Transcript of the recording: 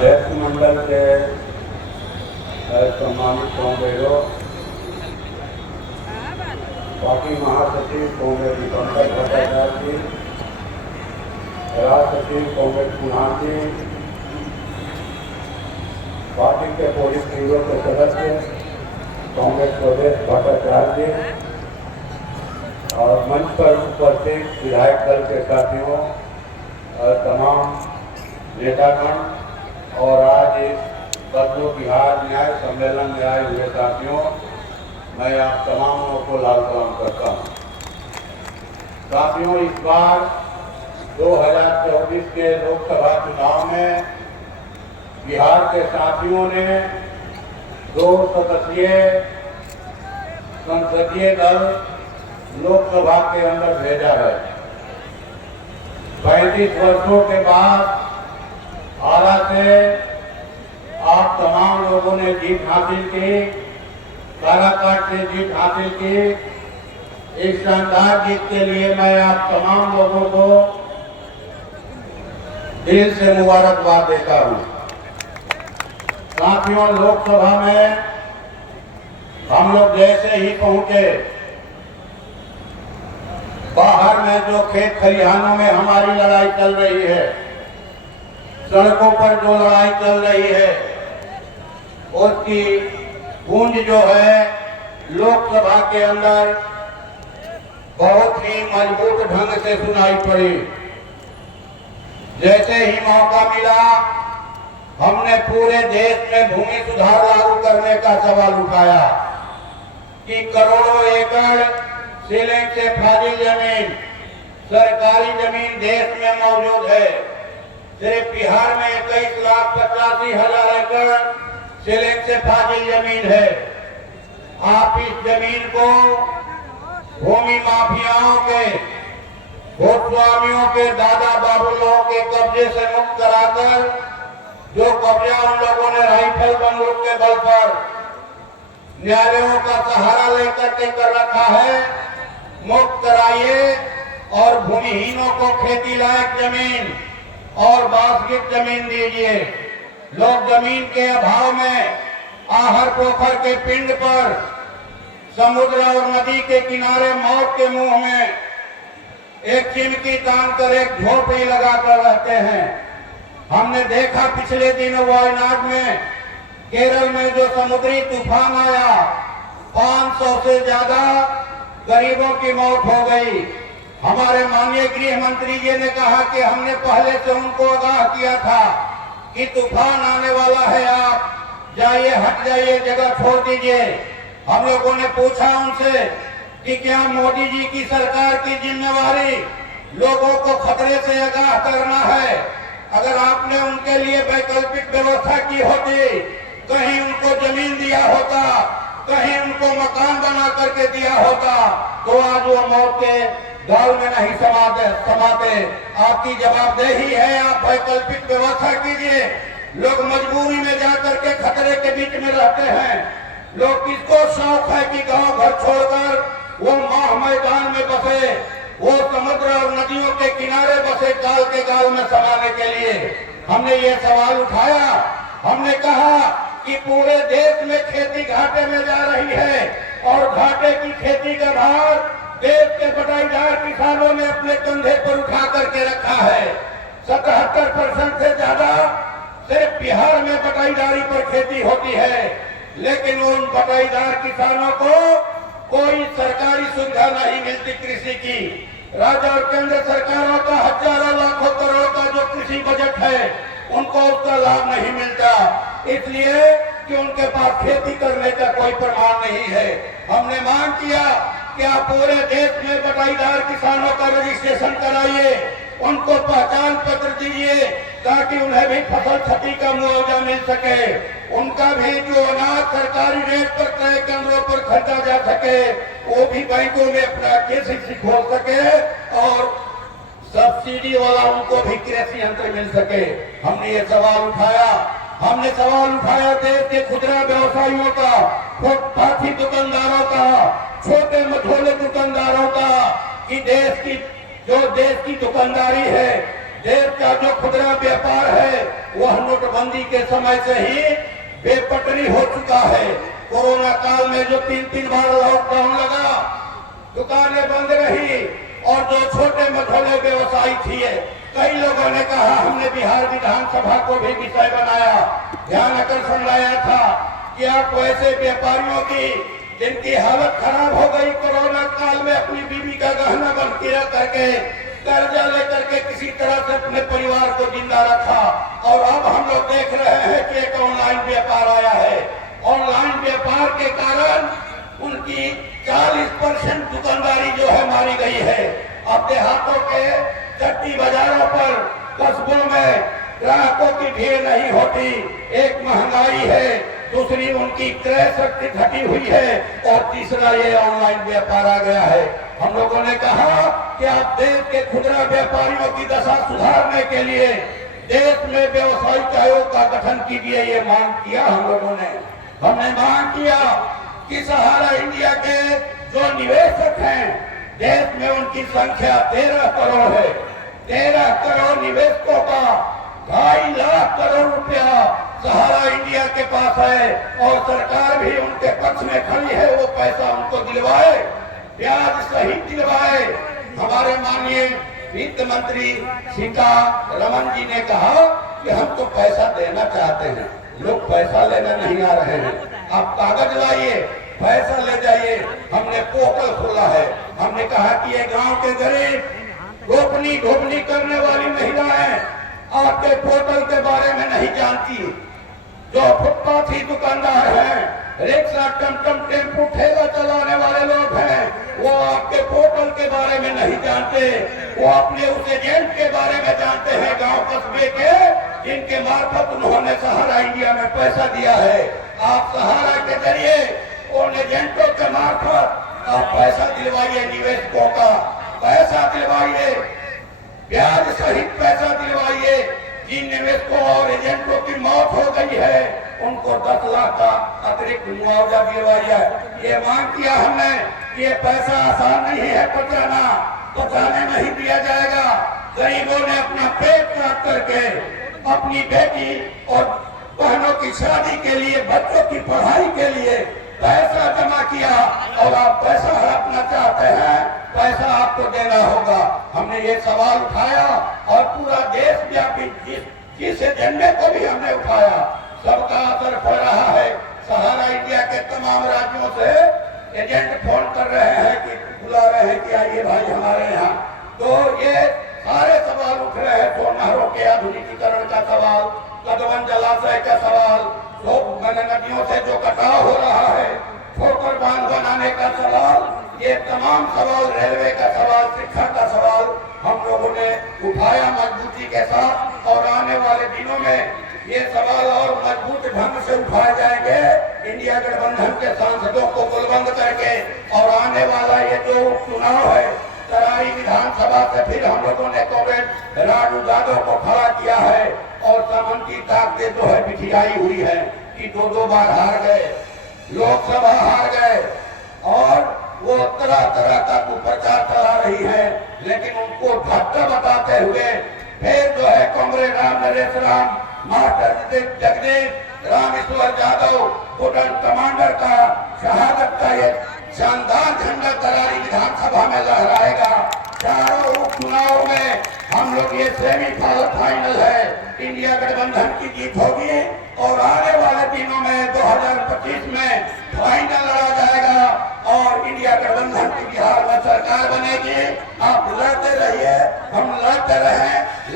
अध्यक्ष मंडल के सम्मानित कांग्रेसों, पार्टी महासचिव कांग्रेस पंकज भट्टाचार्य जी, राज्य सचिव कांग्रेस कुणाल जी, पार्टी के पोलित ब्यूरो के सदस्य कांग्रेस प्रदेश भट्टाचार्य जी और मंच पर उपस्थित विधायक दल के साथियों, तमाम नेतागण और आज इस बदलू बिहार न्याय सम्मेलन में आए हुए साथियों, मैं आप तमाम लोगों को लाल सलाम करता हूँ। साथियों, इस बार 2024 के लोकसभा चुनाव में बिहार के साथियों ने 2 सदस्यीय संसदीय दल लोकसभा के अंदर भेजा है। 35 वर्षों के बाद आरा से आप तमाम लोगों ने जीत हासिल की, काराकाट से जीत हासिल की। इस शानदार जीत के लिए मैं आप तमाम लोगों को दिल से मुबारकबाद देता हूं। साथियों, लोकसभा में हम लोग जैसे ही पहुंचे, बाहर में जो खेत खलिहानों में हमारी लड़ाई चल रही है, सड़कों पर जो लड़ाई चल रही है, उसकी गूंज जो है लोकसभा के अंदर बहुत ही मजबूत ढंग से सुनाई पड़ी। जैसे ही मौका मिला, हमने पूरे देश में भूमि सुधार लागू करने का सवाल उठाया कि करोड़ों एकड़ सीलिंग से फाजिल जमीन, सरकारी जमीन देश में मौजूद है। सिर्फ बिहार में 21,85,000 एकड़ सीलिंग से फाजिल जमीन है। आप इस जमीन को भूमि माफियाओं के, भूस्वामियों के, दादा बाबू लोगों के कब्जे से मुक्त कराकर, जो कब्जा उन लोगों ने राइफल बंदूक के बल पर न्यायालयों का सहारा लेकर के कर रखा है, मुक्त कराइए और भूमिहीनों को खेती लायक जमीन और बासगित जमीन दीजिए। लोग जमीन के अभाव में आहर पोखर के पिंड पर, समुद्र और नदी के किनारे मौत के मुंह में एक चिमकी तान कर एक झोपड़ी लगाकर रहते हैं। हमने देखा पिछले दिनों वायनाड में, केरल में जो समुद्री तूफान आया, 500 से ज्यादा गरीबों की मौत हो गई। हमारे माननीय गृह मंत्री जी ने कहा कि हमने पहले से उनको आगाह किया था कि तूफान आने वाला है, आप जाइए, हट जाइए, जगह छोड़ दीजिए। हम लोगों ने पूछा उनसे कि क्या मोदी जी की सरकार की जिम्मेवारी लोगों को खतरे से आगाह करना है? अगर आपने उनके लिए वैकल्पिक व्यवस्था की होती, कहीं उनको जमीन दिया होता, कहीं उनको मकान बना करके दिया होता, तो आज वो मौत के दौर में नहीं समाते। आपकी जवाबदेही है, आप वैकल्पिक व्यवस्था कीजिए। लोग मजबूरी में जाकर के खतरे के बीच में रहते हैं। लोग किसको शौक है कि गांव घर छोड़कर वो माह मैदान में बसे, वो समुद्र और नदियों के किनारे बसे, गाल के गाल में समाने के लिए। हमने ये सवाल उठाया, हमने कहा कि पूरे देश में खेती घाटे में जा रही है और घाटे की खेती का भार देश के बटाईदार किसानों ने अपने कंधे पर उठा करके रखा है। 77% से ज्यादा सिर्फ बिहार में बटाईदारी पर खेती होती है, लेकिन उन बटाईदार किसानों को कोई सरकारी सुविधा नहीं मिलती कृषि की। राज्य और केंद्र सरकारों का हजारों लाखों करोड़ का जो कृषि बजट है, उनको उसका लाभ नहीं मिलता, इसलिए कि उनके पास खेती करने का कोई प्रमाण नहीं है। हमने मांग किया कि आप पूरे देश में बटाईदार किसानों का रजिस्ट्रेशन कराइए, उनको पहचान पत्र दीजिए, ताकि उन्हें भी फसल क्षति का मुआवजा मिल सके, उनका भी जो अनाज सरकारी रेट पर क्रय केंद्रों पर खरीदा जा सके, वो भी बैंकों में अपना केसीसी खोल सके और सब्सिडी वाला उनको भी कृषि यंत्र मिल सके। हमने ये सवाल उठाया। हमने सवाल उठाया देश के खुदरा व्यवसायियों का, फुटपाथी दुकानदारों का, छोटे मझोले दुकानदारों का, कि देश की दुकानदारी है, देश का जो खुदरा व्यापार है, वह नोटबंदी के समय से ही बेपटरी हो चुका है। कोरोना काल में जो 3 बार लॉकडाउन लगा, दुकानें बंद रही और जो छोटे मझोले व्यवसायी थे, कई लोगों ने कहा, हमने बिहार विधानसभा को भी विषय बनाया, ध्यान आकर्षण लाया था कि आप ऐसे व्यापारियों की जिनकी हालत खराब हो गई कोरोना काल में, अपनी बीवी का गहना बनती रख करके कर्जा लेकर के किसी तरह से अपने परिवार को जिंदा रखा। और अब हम लोग देख रहे हैं कि एक ऑनलाइन व्यापार आया है। ऑनलाइन व्यापार के कारण उनकी 40% दुकानदारी जो है मारी गई है। अब देहातों के चट्टी बाजारों पर, कस्बों में ग्राहकों की भीड़ नहीं होती। एक महंगाई है, दूसरी उनकी क्रय शक्ति घटी हुई है और तीसरा ये ऑनलाइन व्यापार आ गया है। हम लोगों ने कहा कि आप देश के खुदरा व्यापारियों की दशा सुधारने के लिए देश में व्यवसायिक आयोग का गठन कीजिए, ये मांग किया हम लोगों ने। हमने मांग किया कि सहारा इंडिया के जो निवेशक हैं देश में, उनकी संख्या 13 करोड़ है। 13 करोड़ निवेशकों का 2.5 लाख करोड़ रुपया सहारा इंडिया के पास है और सरकार भी उनके पक्ष में खड़ी है। वो पैसा उनको दिलवाए, ब्याज सहित दिलवाए। हमारे माननीय वित्त मंत्री सीतारमण जी ने कहा कि हम तो पैसा देना चाहते हैं, लोग पैसा लेने नहीं आ रहे हैं, आप कागज लाइए, पैसा ले जाइए। हमने पोर्टल खोला है। हमने कहा कि ये गांव के गरीब रोपनी ढोपनी करने वाली महिलाएं आपके पोर्टल के बारे में नहीं जानती। जो फुटपाथी दुकानदार हैं, रिक्शा, टमटम, टेम्पू, ठेला चलाने वाले लोग हैं, वो आपके पोर्टल के बारे में नहीं जानते। वो अपने उस एजेंट के बारे में जानते हैं, गांव कस्बे के, जिनके मार्फत उन्होंने सहारा इंडिया में पैसा दिया है। आप सहारा के जरिए उन एजेंटों के मार्फत आप पैसा दिलवाइए, निवेशकों का पैसा दिलवाइए, ब्याज सहित पैसा दिलवाइए। जिन निवेशकों और एजेंटों की मौत हो गई है उनको 10 लाख का अतिरिक्त मुआवजा दिलवाइए। ये मांग किया हमने कि ये पैसा आसान नहीं है पचाना, पचाने नहीं दिया जाएगा। गरीबों ने अपना पेट काट करके अपनी बेटी और बहनों की शादी के लिए, बच्चों की पढ़ाई के लिए पैसा जमा किया और आप पैसा हड़पना चाहते हैं, पैसा आपको देना होगा। हमने ये सवाल उठाया और पूरा देश व्यापी जिस एजेंडे को भी हमने उठाया, सबका असर पड़ रहा है। सहारा इंडिया के तमाम राज्यों से एजेंट फोन कर रहे हैं कि बुला रहे हैं कि आइए भाई हमारे यहाँ। तो ये सारे सवाल उठ रहे हैं। तो नहरों के आधुनिकीकरण का सवाल, कदवन जलाशय का सवाल, नदियों से जो कटाव हो रहा है, ठोकर बांध बनाने का सवाल, ये तमाम सवाल, रेलवे का सवाल, शिक्षा का सवाल हम लोगों ने उठाया मजबूती के साथ। और आने वाले दिनों में ये सवाल और मजबूत ढंग से उठाए जाएंगे, इंडिया गठबंधन के सांसदों को गुलबंद करके। और आने वाला ये जो चुनाव है, तरारी विधानसभा से फिर हम लोगों ने कॉमरेड राजू यादव को खड़ा किया है और समन की ताकतें जो है बिखराई हुई है कि 2 बार हार गए, लोकसभा हार गए और वो तरह तरह का कुप्रचार चला रही है। लेकिन उनको धक्का बताते हुए फिर जो है कॉमरेड राम नरेश राम, मास्टर जगदीश राम ईश्वर यादव, बुटन कमांडर का शहादत का ये शानदार झंडा तरारी विधानसभा में लहराएगा। चारों उपचुनाव में हम लोग ये सेमीफाइनल है, इंडिया गठबंधन की जीत होगी और आने वाले दिनों में 2025 में फाइनल लड़ा जाएगा और इंडिया गठबंधन की बिहार में सरकार बनेगी। आप लड़ते रहिए, हम लड़ते रहे।